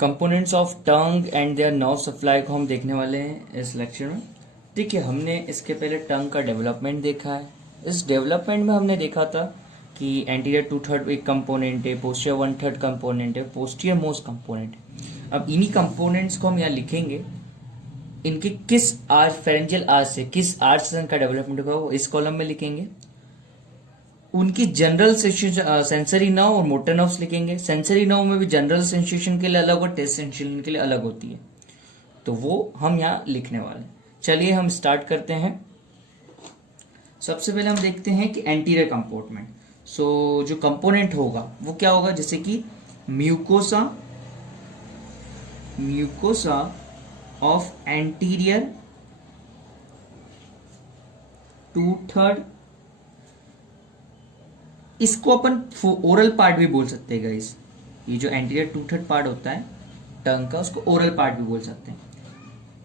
Components of tongue and their nerve supply को हम देखने वाले हैं इस लेक्चर में। देखिए, हमने इसके पहले टंग का डेवलपमेंट देखा है। इस डेवलपमेंट में हमने देखा था कि एंटीरियर 2/3 एक कंपोनेंट है, पोस्टीरियर 1/3 कंपोनेंट है, पोस्टीरियर मोस्ट कंपोनेंट है। अब इन्हीं कंपोनेंट्स को हम यहाँ लिखेंगे, इनके किस आर्च फेरेंजियल आर्च से किस आर्च से इनका डेवलपमेंट होगा वो इस कॉलम में लिखेंगे। उनकी जनरल सेंसरी नर्व और मोटर नर्व्स लिखेंगे। सेंसरी नर्व में भी जनरल सेंसेशन के लिए अलग और टेस्ट सेंसेशन के लिए अलग होती है, तो वो हम यहाँ लिखने वाले हैं। चलिए हम स्टार्ट करते हैं। सबसे पहले हम देखते हैं कि एंटीरियर कंपोर्टमेंट। सो जो कंपोनेंट होगा वो क्या होगा, जैसे कि म्यूकोसा ऑफ एंटीरियर 2/3। इसको अपन ओरल पार्ट भी बोल सकते हैं गाइस। ये जो एंटीरियर 2/3 पार्ट होता है टंग का, उसको ओरल पार्ट भी बोल सकते हैं।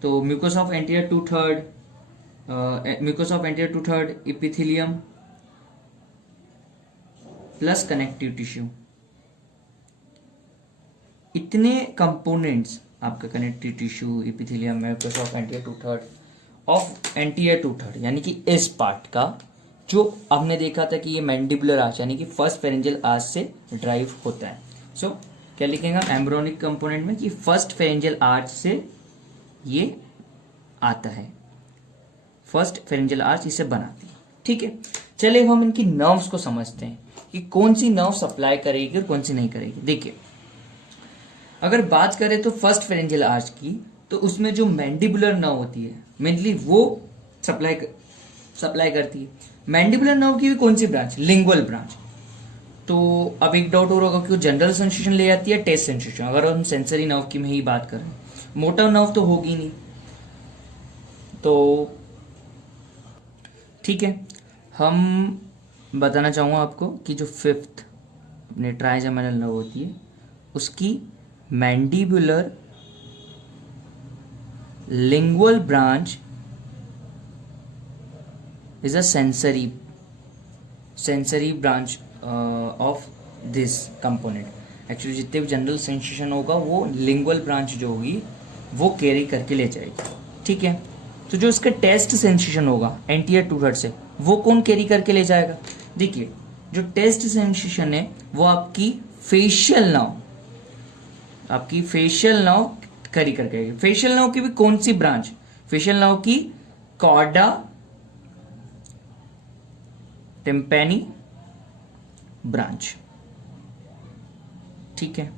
तो mucosa of anterior 2/3 epithelium plus connective tissue, इतने कंपोनेंट्स आपका connective tissue, epithelium, mucosa of anterior 2/3 यानी कि इस पार्ट का जो हमने देखा था कि ये मैंडिबुलर आर्च यानी कि फर्स्ट फेरेंजियल आर्च से ड्राइव होता है। सो क्या लिखेंगे एम्ब्रियोनिक कंपोनेंट में कि फर्स्ट फेरेंजियल आर्च से ये आता है, फर्स्ट फेरेंजियल आर्च इसे बनाती है। ठीक है, चलिए हम इनकी नर्व्स को समझते हैं कि कौन सी नर्व सप्लाई करेगी और कौन सी नहीं करेगी। देखिए, अगर बात करें तो फर्स्ट फेरेंजियल आर्च की, तो उसमें जो मैंडिबुलर नर्व होती है मेनली वो सप्लाई करती है। मैंडिबुलर नर्व की भी कौन सी ब्रांच, लिंगुअल ब्रांच। तो अब एक डाउट और होगा कि वो जनरल सेंसेशन ले जाती है, टेस्ट सेंसेशन। अगर हम सेंसरी नर्व की में ही बात करें, मोटर नर्व तो होगी नहीं। तो ठीक है, हम बताना चाहूंगा आपको कि जो फिफ्थ अपने ट्राइजेमिनल नर्व होती है उसकी mandibular lingual branch is a sensory branch of this component। Actually जितने भी जनरल सेंसेशन होगा वो लिंगुअल ब्रांच जो होगी वो कैरी करके ले जाएगी। ठीक है, तो जो इसका टेस्ट सेंसेशन होगा एंटीरियर 2/3 से, वो कौन कैरी करके ले जाएगा। देखिए, जो टेस्ट सेंसेशन है वो आपकी फेशियल नर्व कैरी करके। फेशियल नर्व की भी कौन सी ब्रांच, फेशियल नर्व की कॉर्डा टिम्पैनी ब्रांच। ठीक है,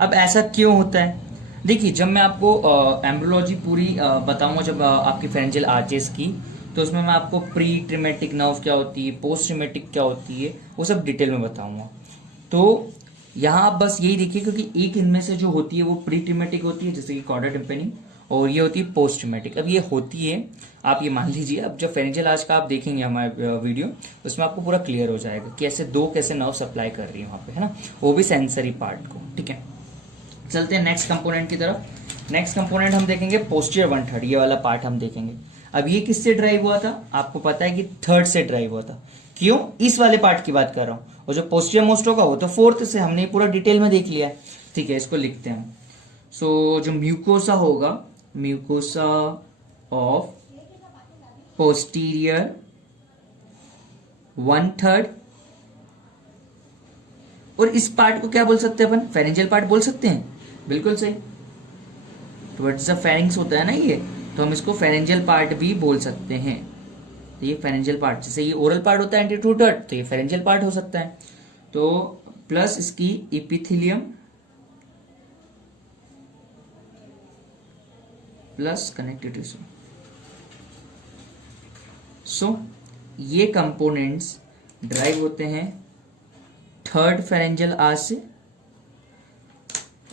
अब ऐसा क्यों होता है। देखिए, जब मैं आपको एम्ब्रियोलॉजी पूरी बताऊंगा जब आपकी फेरेंजियल आर्चेस की, तो उसमें मैं आपको प्री ट्रिमेटिक नर्व क्या होती है, पोस्ट ट्रिमेटिक क्या होती है, वो सब डिटेल में बताऊंगा। तो यहाँ आप बस यही देखिए, क्योंकि एक इनमें से जो होती है वो प्री ट्रिमेटिक होती है, जैसे कि कॉर्डा टिम्पैनी, और ये होती है पोस्ट ट्रिमेटिक। अब ये होती है, आप ये मान लीजिए, अब जब फेरेंजियल आर्च का आप देखेंगे हमारे वीडियो, उसमें आपको पूरा क्लियर हो जाएगा कि कैसे नर्व सप्लाई कर रही है वहां पे, है ना, वो भी सेंसरी पार्ट को। ठीक है, चलते हैं नेक्स्ट कंपोनेंट की तरफ। नेक्स्ट कंपोनेंट हम देखेंगे पोस्टीरियर 1/3, ये वाला पार्ट हम देखेंगे। अब ये किससे ड्राइव हुआ था, आपको पता है कि 3rd से ड्राइव हुआ था। क्यों, इस वाले पार्ट की बात कर रहा हूं, और जो पोस्टीरियर मोस्ट होगा वो तो 4th से, हमने पूरा डिटेल में देख लिया है। ठीक है, इसको लिखते हैं हम। सो जो म्यूकोसा होगा, म्यूकोसा ऑफ पोस्टीरियर 1/3, और इस पार्ट को क्या बोल सकते हैं अपन, फेरेंजियल पार्ट बोल सकते हैं। बिल्कुल सही, टुवर्ड्स द फेरिंग्स होता है ना ये, तो हम इसको फेरेंजियल पार्ट भी बोल सकते हैं। तो ये फेरेंजियल पार्ट, जैसे ये ओरल पार्ट होता है एंटीरियर 2/3, तो ये फेरेंजियल पार्ट हो सकता है। तो प्लस इसकी इपिथेलियम प्लस कनेक्टिव टिश्यू। सो ये कंपोनेंट्स ड्राइव होते हैं 3rd फेरेंजियल आर्च से।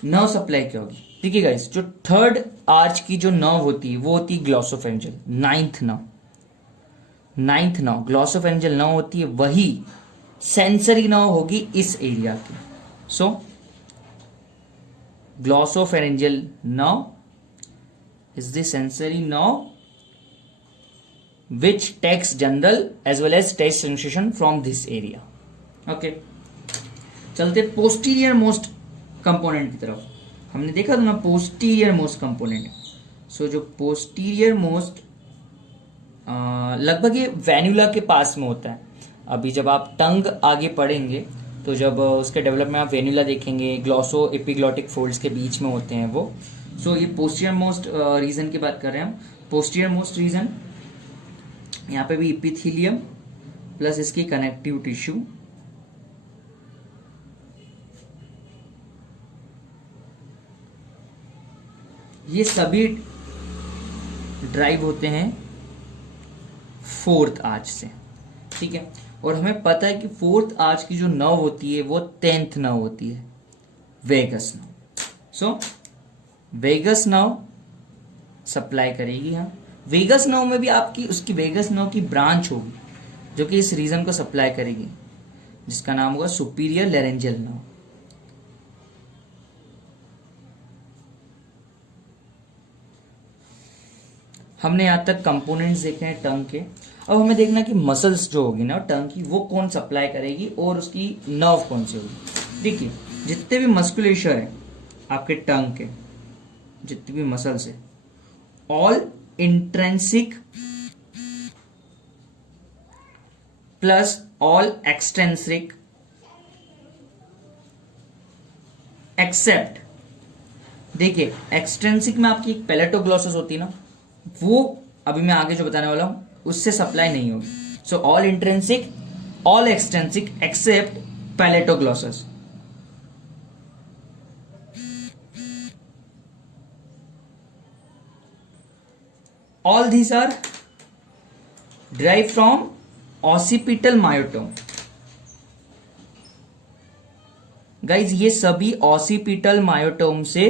नर्व सप्लाई क्या होगी, देखिए गाइस, जो 3rd आर्च की जो नर्व होती है वो होती है glossopharyngeal. 9th nerve glossopharyngeal nerve होती है, वही सेंसरी नर्व होगी इस एरिया की। So glossopharyngeal nerve is the sensory nerve which takes general as well as taste sensation from this area। okay, चलते पोस्टीरियर मोस्ट कंपोनेंट की तरफ। हमने देखा था ना पोस्टीरियर मोस्ट कंपोनेंट। सो जो पोस्टीरियर मोस्ट लगभग ये वेन्युला के पास में होता है। अभी जब आप टंग आगे पढ़ेंगे तो जब उसके डेवलपमेंट आप वेन्युला देखेंगे, ग्लॉसो एपिग्लॉटिक फोल्ड्स के बीच में होते हैं वो। सो ये पोस्टीरियर मोस्ट रीजन की बात कर रहे हैं हम। पोस्टीरियर मोस्ट रीजन यहाँ पे भी इपिथीलियम प्लस इसकी कनेक्टिव टिश्यू, ये सभी ड्राइव होते हैं फोर्थ आर्च से, ठीक है। और हमें पता है कि फोर्थ आर्च की जो नर्व होती है वो 10th नर्व होती है, वेगस नर्व। सो वेगस नर्व सप्लाई करेगी। हाँ, वेगस नर्व में भी आपकी उसकी वेगस नर्व की ब्रांच होगी जो कि इस रीजन को सप्लाई करेगी, जिसका नाम होगा सुपीरियर लैरेंजियल नर्व। हमने यहां तक कंपोनेंट्स देखे हैं टंग के। अब हमें देखना कि मसल्स जो होगी ना टंग की वो कौन सप्लाई करेगी और उसकी नर्व कौन सी होगी। देखिए जितने भी मस्कुलेचर है आपके टंग के, जितने भी मसल्स है, all intrinsic plus all extrinsic except, देखिए एक्सटेंसिक में आपकी एक पैलेटोग्लॉसस होती है ना, वो अभी मैं आगे जो बताने वाला हूं उससे सप्लाई नहीं होगी। So all intrinsic, all extrinsic except palatoglossus. All these are derived from occipital myotome. Guys ये सभी ऑसिपिटल मायोटोम से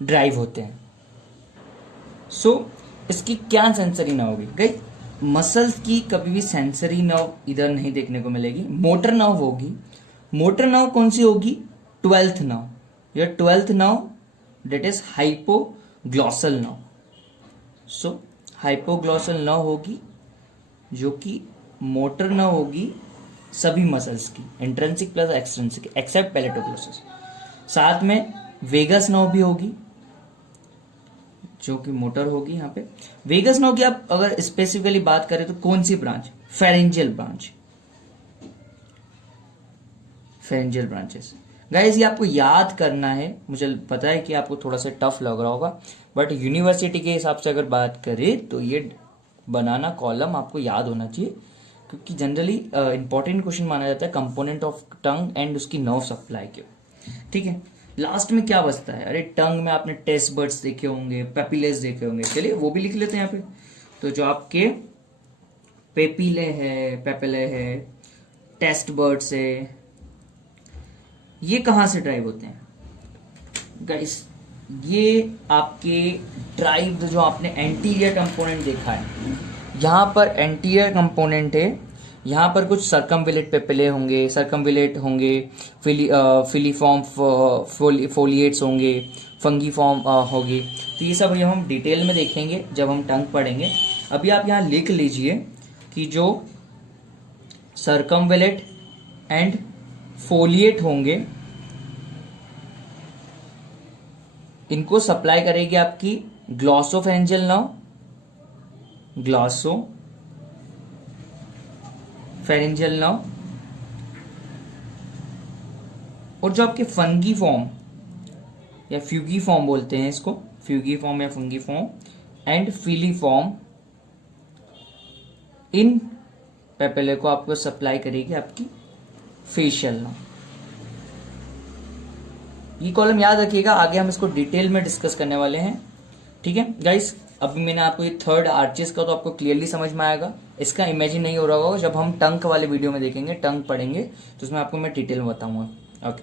ड्राइव होते हैं। सो इसकी क्या सेंसरी नर्व होगी गाइज? मसल्स की कभी भी सेंसरी नर्व इधर नहीं देखने को मिलेगी, मोटर नर्व होगी। मोटर नर्व कौन सी होगी? 12th nerve. Your 12th nerve that is hypoglossal nerve. So hypoglossal nerve होगी जो कि मोटर नर्व होगी सभी मसल्स की, intrinsic plus extrinsic accept palatoglossus. साथ में वेगस नर्व भी होगी जो कि मोटर होगी। यहाँ पे वेगस नर्व की आप अगर स्पेसिफिकली बात करें तो कौन सी branch? Pharyngeal branch, pharyngeal branches. Guys ये आपको याद करना है, मुझे पता है कि आपको थोड़ा सा टफ लग रहा होगा, बट यूनिवर्सिटी के हिसाब से अगर बात करें तो ये बनाना कॉलम आपको याद होना चाहिए, क्योंकि जनरली इंपॉर्टेंट क्वेश्चन माना जाता है कंपोनेंट ऑफ टंग एंड उसकी नर्व सप्लाई के। ठीक है, लास्ट में क्या बचता है? अरे टंग में आपने टेस्ट बर्ड्स देखे होंगे, पेपिलेस देखे होंगे, चलिए वो भी लिख लेते हैं यहाँ पे। तो जो आपके पेपिले है, पेपिले है, टेस्ट बर्ड्स है, ये कहाँ से ड्राइव होते हैं गाइस? ये आपके ड्राइव जो आपने एंटीरियर कंपोनेंट देखा है, यहाँ पर एंटीरियर कंपोनेंट है, यहाँ पर कुछ सर्कमविलेट पेपिले होंगे, सर्कमविलेट होंगे, फिलीफॉर्म फोलिएट्स होंगे, फंगीफॉर्म होगी। तो ये सब हम डिटेल में देखेंगे जब हम टंग पढ़ेंगे। अभी आप यहाँ लिख लीजिए कि जो सर्कमविलेट एंड फोलिएट होंगे इनको सप्लाई करेगी आपकी ग्लॉसोफेरेंजियल नर्व, ग्लॉसोफेरेंजियल नर्व। और जो आपके फंगी फॉर्म या फ्यूगी फॉर्म बोलते हैं इसको, फ्यूगी फॉर्म या fungi form and filiform, in papillae को आपको सप्लाई करेगी आपकी फेशियल नर्व। ये कॉलम याद रखिएगा, आगे हम इसको डिटेल में डिस्कस करने वाले हैं। ठीक है गाइस, अभी मैंने आपको ये थर्ड आर्चेस का तो आपको क्लियरली समझ में आएगा, इसका इमेजिन नहीं हो रहा होगा। जब हम टंग वाले वीडियो में देखेंगे, टंग पढ़ेंगे, तो उसमें आपको मैं डिटेल में बताऊंगा। ओके।